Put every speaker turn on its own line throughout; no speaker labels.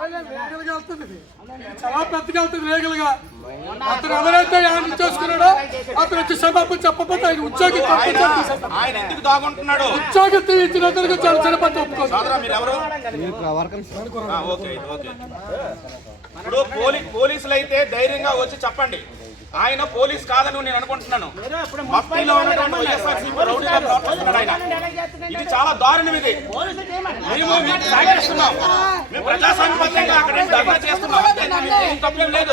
వెళ్తుంది. చాలా పెద్దగా వెళ్తుంది రేగలుగా. అతను ఎవరైతే యాన్ చేసుకున్నాడో అతను వచ్చి క్షమాపణ చెప్పకపోతే ఆయన ఉద్యోగి.
ఆయన ఎందుకు దాగుంటున్నాడు?
ఉద్యోగి తీయించినందుకు చాలా చనిపోతే
పోలీ పోలీసులు అయితే ధైర్యంగా వచ్చి చెప్పండి. ఆయన పోలీస్ కాదని నేను అనుకుంటున్నాను. మఫ్టీలో ఉన్నటువంటి వైఎస్ఆర్సీపీ రౌడీగా ప్రవర్తిస్తున్నాడు ఆయన. ఇది చాలా దారుణం ఇది. మేము మీకు సహకరిస్తున్నాం మేము ప్రజాస్వామ్యబద్ధంగా అక్కడ ధర్నా చేస్తున్నాం. ఏం తప్పేం లేదు.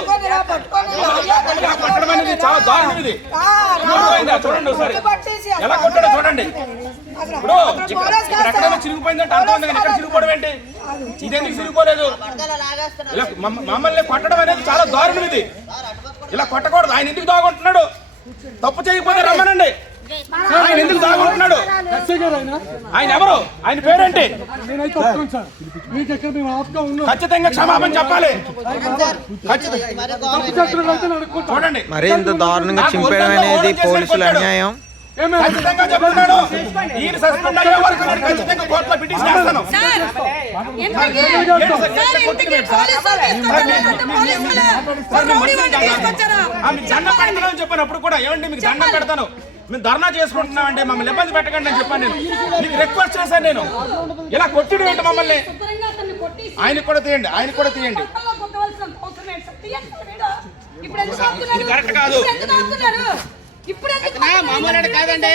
కొట్టడం అనేది చాలా దారుణం ఇది? చూడండి ఒకసారి. ఎలా కొట్టాడో చూడండి. ఇప్పుడు ఇక్కడ ఎక్కడైనా చిరిగిపోయిందంటే అర్థం ఉంది కానీ ఇక్కడ చిరిగిపోవడం ఏంటి? ఇదెందుకు చిరిగిపోలేదు? మమ్మల్ని కొట్టడం అనేది చాలా దారుణం ఇది. ఇలా కొట్టకూడదు. ఆయన ఎందుకు దాగుంటున్నాడు తప్పు చేయకపోతే రమ్మనండి. ఆయన ఎందుకు దాగుంటున్నాడు
ఆయన
ఆయన ఎవరు? ఆయన పేరేంటి? ఖచ్చితంగా క్షమాపణ చెప్పాలి. చూడండి.
మరి ఇంత దారుణంగా చింపేయడం అనేది పోలీసుల అన్యాయం?
ఖచ్చితంగా చెప్తున్నాడు ఈయన సస్పెండ్ అయ్యే వరకు నేను ఖచ్చితంగా కోర్టులో పిటిషన్ వేస్తాను.
సార్ ఇంటికి పోలీసు వాళ్ళు తీసుకొచ్చారా? పోలీసు వాళ్ళు రౌడీ వాళ్ళని తీసుకొచ్చారా?
ఆ, మీకు దండం పెడతానని చెప్పాను అప్పుడు కూడా ఏమండి మీకు దండం పెడతాను. మేము ధర్నా చేసుకుంటున్నామండి మమ్మల్ని ఇబ్బంది పెట్టకండి అని చెప్పాను నేను. మీకు రిక్వెస్ట్ చేశాను నేను. ఇలా కొట్టిడు ఏంటి మమ్మల్ని? ఆయనకు కూడా తీయండి ఆయన కూడా తీయండి. కరెక్ట్ కాదు.
ఇప్పుడు మామూలు కాదండి.